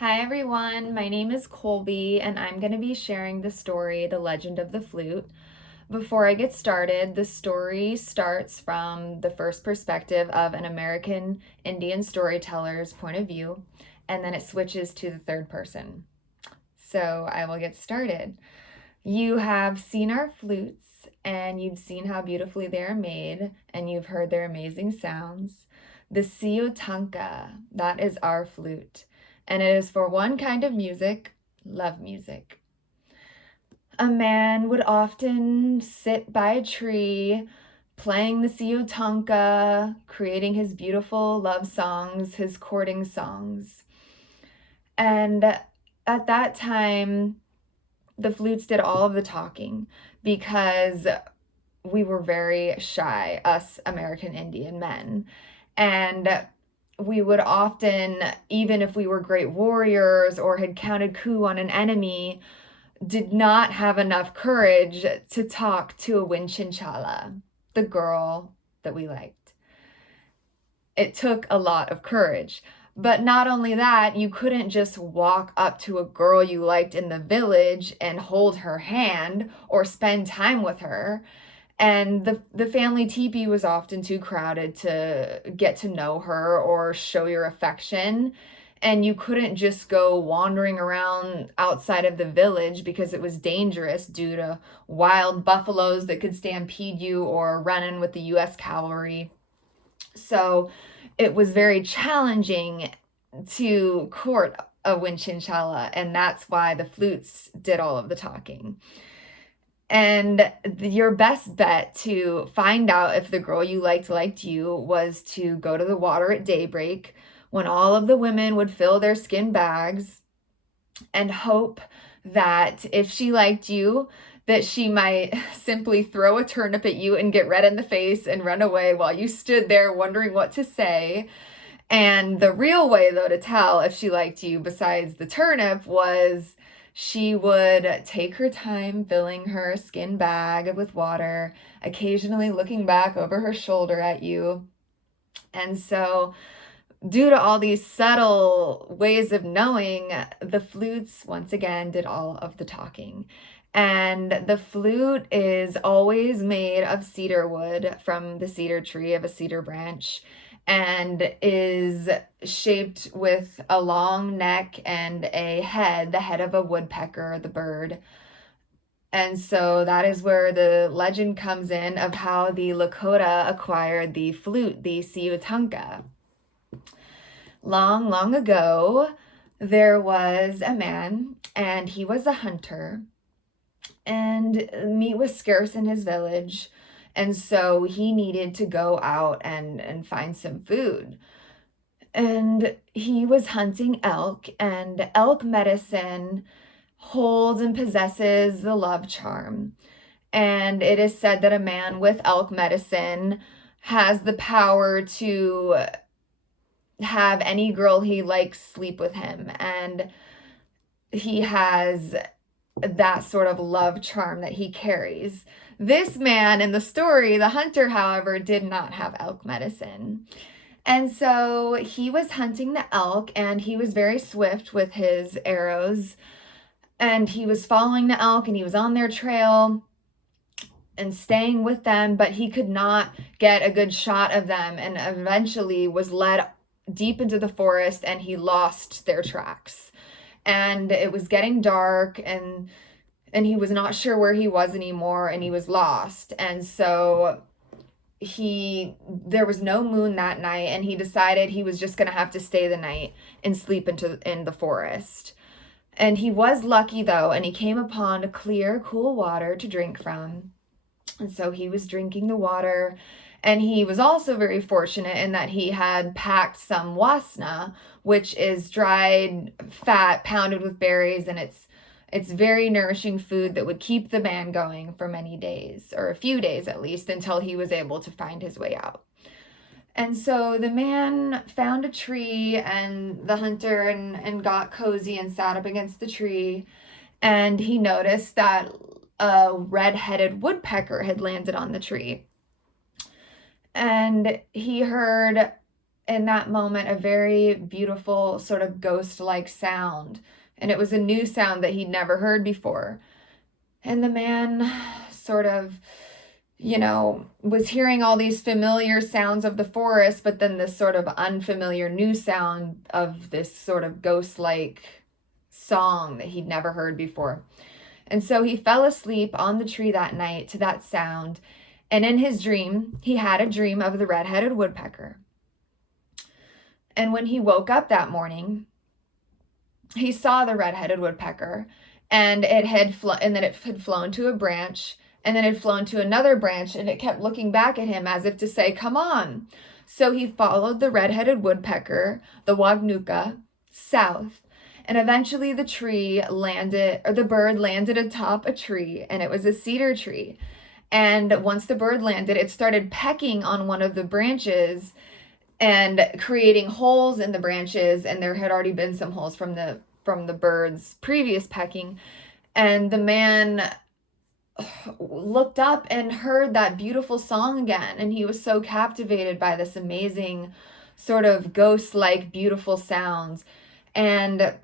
Hi everyone, my name is Colby and I'm going to be sharing the story, The Legend of the Flute. Before I get started, the story starts from the first perspective of an American Indian storyteller's point of view, and then it switches to the third person. So I will get started. You have seen our flutes and you've seen how beautifully they are made and you've heard their amazing sounds. The Sioux that is our flute, and it is for one kind of music, love music. A man would often sit by a tree playing the Sioux creating his beautiful love songs, his courting songs. And at that time, the flutes did all of the talking because we were very shy, us American Indian men. And we would often, even if we were great warriors or had counted coup on an enemy, did not have enough courage to talk to a Winchinchala, the girl that we liked. It took a lot of courage. But not only that, you couldn't just walk up to a girl you liked in the village and hold her hand or spend time with her. And the family teepee was often too crowded to get to know her or show your affection. And you couldn't just go wandering around outside of the village because it was dangerous due to wild buffaloes that could stampede you or run in with the US cavalry. So it was very challenging to court a Winchinchala, and that's why the flutes did all of the talking. And your best bet to find out if the girl you liked you was to go to the water at daybreak when all of the women would fill their skin bags and hope that if she liked you, that she might simply throw a turnip at you and get red in the face and run away while you stood there wondering what to say. And the real way, though, to tell if she liked you, besides the turnip, was she would take her time filling her skin bag with water, occasionally looking back over her shoulder at you. And so, due to all these subtle ways of knowing, the flutes once again did all of the talking. And the flute is always made of cedar wood from the cedar tree of a cedar branch and is shaped with a long neck and a head, the head of a woodpecker, the bird. And so that is where the legend comes in of how the Lakota acquired the flute, the Sioux. Long, long ago, there was a man, and he was a hunter, and meat was scarce in his village, and so he needed to go out and find some food. And he was hunting elk, and elk medicine holds and possesses the love charm. And it is said that a man with elk medicine has the power to have any girl he likes sleep with him. And he has that sort of love charm that he carries. This man in the story, the hunter, however, did not have elk medicine. And so he was hunting the elk, and he was very swift with his arrows. And he was following the elk, and he was on their trail and staying with them, but he could not get a good shot of them, and eventually was led deep into the forest, and he lost their tracks. And it was getting dark, and he was not sure where he was anymore, and he was lost. And so there was no moon that night, and he decided he was just going to have to stay the night and sleep in the forest. And he was lucky, though, and he came upon a clear, cool water to drink from. And so he was drinking the water, and he was also very fortunate in that he had packed some wasna, which is dried fat pounded with berries, and it's very nourishing food that would keep the man going for many days, or a few days at least, until he was able to find his way out. And so the man found a tree, and the hunter and got cozy and sat up against the tree, and he noticed that a red-headed woodpecker had landed on the tree. And he heard in that moment a very beautiful sort of ghost-like sound. And it was a new sound that he'd never heard before. And the man sort of, was hearing all these familiar sounds of the forest, but then this sort of unfamiliar new sound of this sort of ghost-like song that he'd never heard before. And so he fell asleep on the tree that night to that sound. And in his dream, he had a dream of the red-headed woodpecker. And when he woke up that morning, he saw the red-headed woodpecker, and it had flown to a branch, and then it had flown to another branch, and it kept looking back at him as if to say, "Come on." So he followed the red-headed woodpecker, the wagnuka, south, and eventually the bird landed atop a tree, and it was a cedar tree. And once the bird landed, it started pecking on one of the branches and creating holes in the branches, and there had already been some holes from the bird's previous pecking. And the man looked up and heard that beautiful song again, and he was so captivated by this amazing sort of ghost-like beautiful sounds. And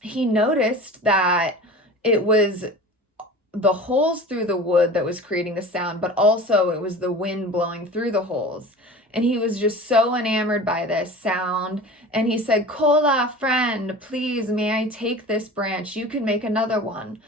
he noticed that it was the holes through the wood that was creating the sound, but also it was the wind blowing through the holes. And he was just so enamored by this sound. And he said, "Kola, friend, please, may I take this branch? You can make another one."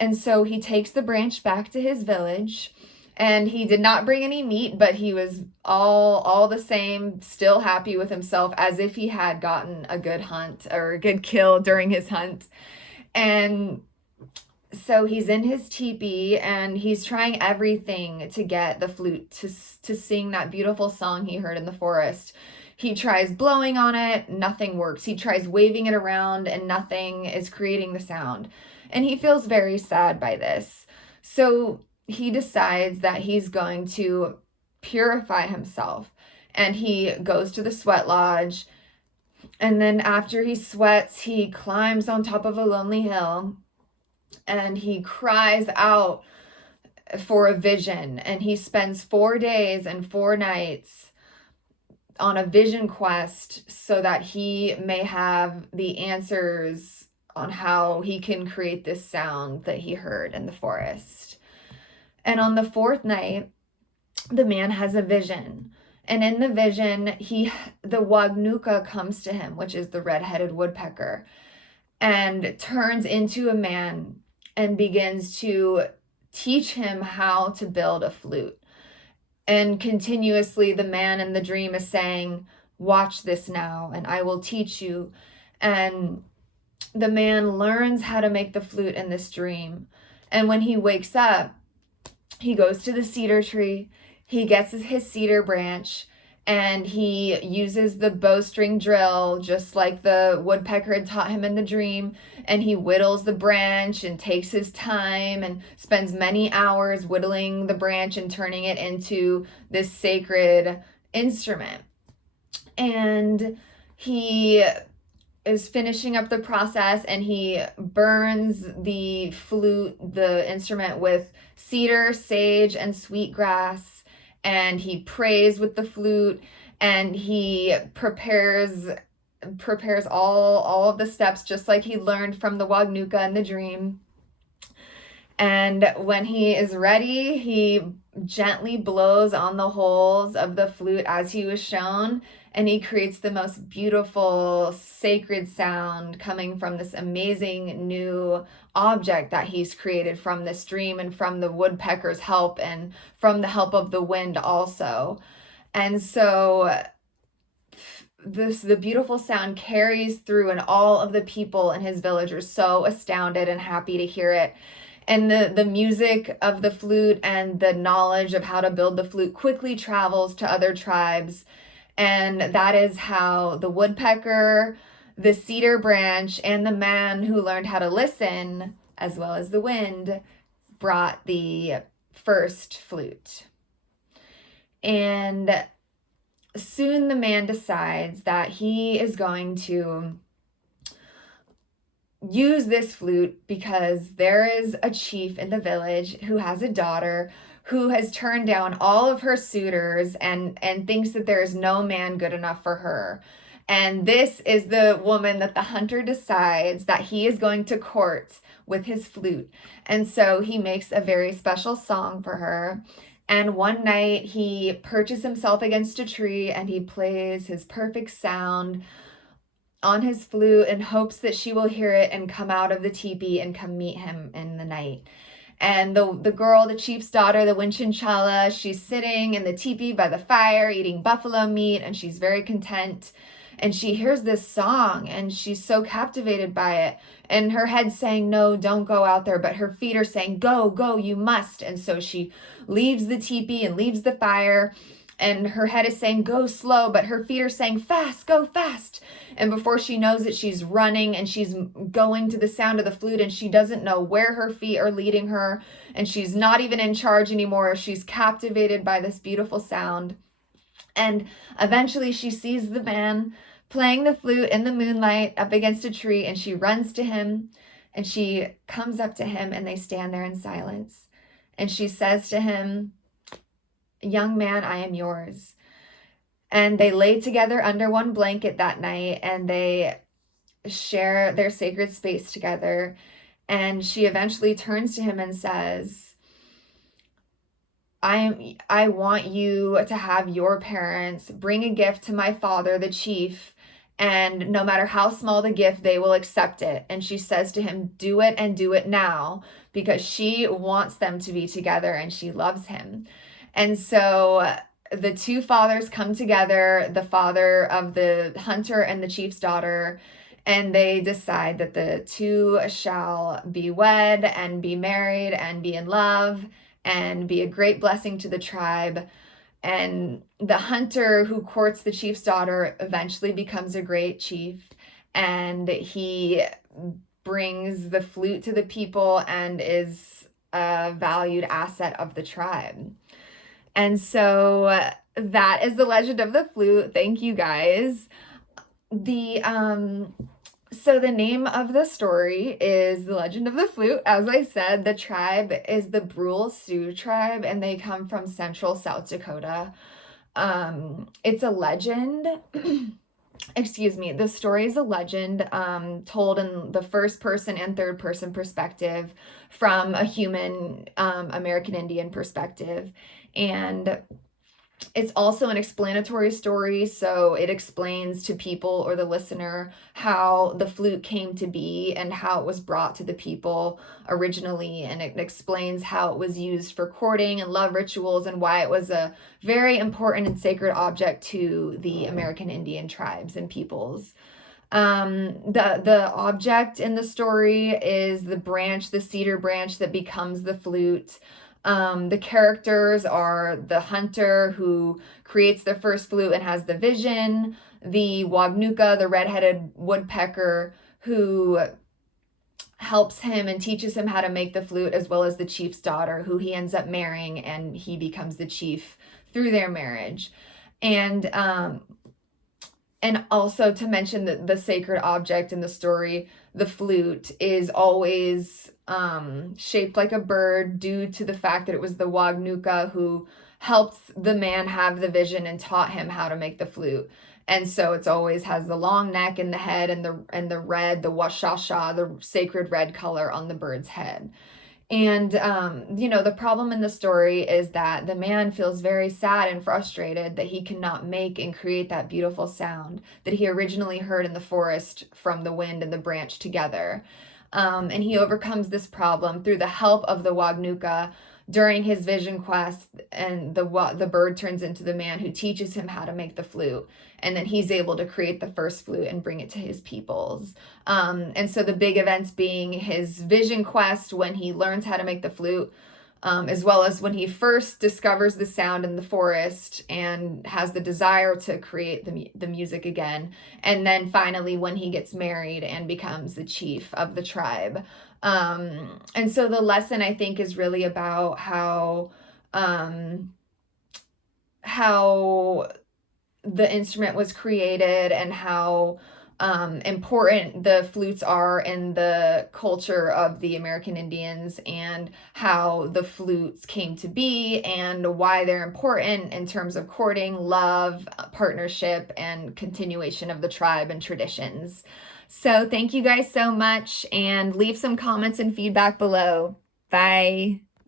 And so he takes the branch back to his village. And he did not bring any meat, but he was all the same, still happy with himself, as if he had gotten a good hunt or a good kill during his hunt. And so he's in his teepee, and he's trying everything to get the flute to sing that beautiful song he heard in the forest. He tries blowing on it, nothing works. He tries waving it around, and nothing is creating the sound. And he feels very sad by this. So he decides that he's going to purify himself. And he goes to the sweat lodge. And then after he sweats, he climbs on top of a lonely hill. And he cries out for a vision. And he spends 4 days and 4 nights on a vision quest so that he may have the answers on how he can create this sound that he heard in the forest. And on the 4th night, the man has a vision. And in the vision, the wagnuka comes to him, which is the red-headed woodpecker, and turns into a man and begins to teach him how to build a flute. And continuously, the man in the dream is saying, "Watch this now, and I will teach you." And the man learns how to make the flute in this dream. And when he wakes up, he goes to the cedar tree, he gets his cedar branch, and he uses the bowstring drill just like the woodpecker had taught him in the dream, and he whittles the branch and takes his time and spends many hours whittling the branch and turning it into this sacred instrument. And he is finishing up the process, and he burns the flute, the instrument, with cedar, sage, and sweetgrass, and he prays with the flute, and he prepares all of the steps just like he learned from the wagnuka in the dream. And when he is ready, he gently blows on the holes of the flute as he was shown, and he creates the most beautiful, sacred sound coming from this amazing new object that he's created from this dream, and from the woodpecker's help, and from the help of the wind also. And so the beautiful sound carries through, and all of the people in his village are so astounded and happy to hear it. And the music of the flute and the knowledge of how to build the flute quickly travels to other tribes. And that is how the woodpecker, the cedar branch, and the man who learned how to listen, as well as the wind, brought the first flute. And soon the man decides that he is going to use this flute because there is a chief in the village who has a daughter who has turned down all of her suitors and thinks that there is no man good enough for her. And this is the woman that the hunter decides that he is going to court with his flute. And so he makes a very special song for her. And one night he perches himself against a tree and he plays his perfect sound on his flute in hopes that she will hear it and come out of the teepee and come meet him in the night. And the girl, the chief's daughter, the Winchinchala, she's sitting in the teepee by the fire eating buffalo meat, and she's very content. And she hears this song and she's so captivated by it. And her head's saying, no, don't go out there. But her feet are saying, go, go, you must. And so she leaves the teepee and leaves the fire. And her head is saying, go slow. But her feet are saying, fast, go fast. And before she knows it, she's running and she's going to the sound of the flute. And she doesn't know where her feet are leading her. And she's not even in charge anymore. She's captivated by this beautiful sound. And eventually she sees the man playing the flute in the moonlight up against a tree, and she runs to him and she comes up to him and they stand there in silence. And she says to him, young man, I am yours. And they lay together under one blanket that night and they share their sacred space together. And she eventually turns to him and says, I want you to have your parents bring a gift to my father, the chief, and no matter how small the gift, they will accept it. And she says to him, do it and do it now, because she wants them to be together and she loves him. And so the two fathers come together, the father of the hunter and the chief's daughter, and they decide that the two shall be wed and be married and be in love and be a great blessing to the tribe. And the hunter who courts the chief's daughter eventually becomes a great chief, and he brings the flute to the people and is a valued asset of the tribe. And so that is the legend of the flute. Thank you, guys. So the name of the story is The Legend of the Flute. As I said, the tribe is the Brule Sioux tribe, and they come from central South Dakota. It's a legend. Excuse me. The story is a legend told in the first person and third person perspective from a human American Indian perspective. And it's also an explanatory story, so it explains to people or the listener how the flute came to be and how it was brought to the people originally, and it explains how it was used for courting and love rituals and why it was a very important and sacred object to the American Indian tribes and peoples. The object in the story is the cedar branch that becomes the flute. The characters are the hunter who creates the first flute and has the vision, the Wagnuka, the redheaded woodpecker, who helps him and teaches him how to make the flute, as well as the chief's daughter, who he ends up marrying, and he becomes the chief through their marriage. And also to mention that the sacred object in the story, the flute, is always shaped like a bird due to the fact that it was the Wagnuka who helped the man have the vision and taught him how to make the flute. And so it's always has the long neck and the head and the red, the washasha, the sacred red color on the bird's head. And, the problem in the story is that the man feels very sad and frustrated that he cannot make and create that beautiful sound that he originally heard in the forest from the wind and the branch together. And he overcomes this problem through the help of the Wagnuka during his vision quest, and the bird turns into the man who teaches him how to make the flute. And then he's able to create the first flute and bring it to his peoples. And so the big events being his vision quest when he learns how to make the flute, as well as when he first discovers the sound in the forest and has the desire to create the music again. And then finally when he gets married and becomes the chief of the tribe. And so the lesson, I think, is really about how the instrument was created and how important the flutes are in the culture of the American Indians, and how the flutes came to be and why they're important in terms of courting, love, partnership, and continuation of the tribe and traditions. So thank you guys so much, and leave some comments and feedback below. Bye.